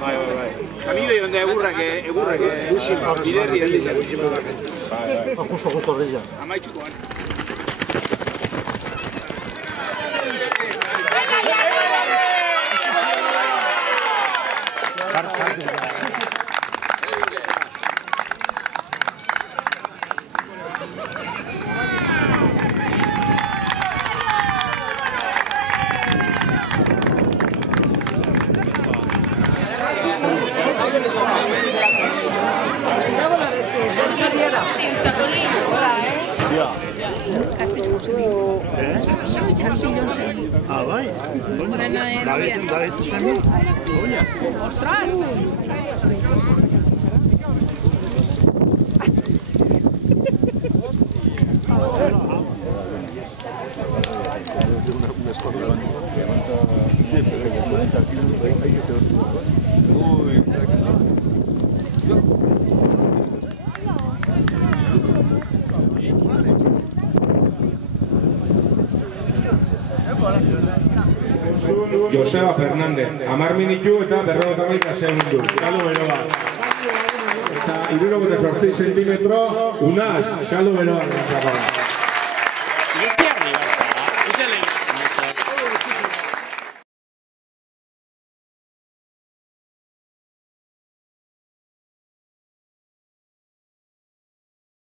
Bai. Kamidoi onde egurrak dusin biderri helditzen. Justo horreia. Amaitxukoan. Bai? David semi? Ostras! Joseba Fernández, 10 minutu eta 51 segundu. Kalo beroa. Eta 78 zentimetro, Unaz, kalo beroa.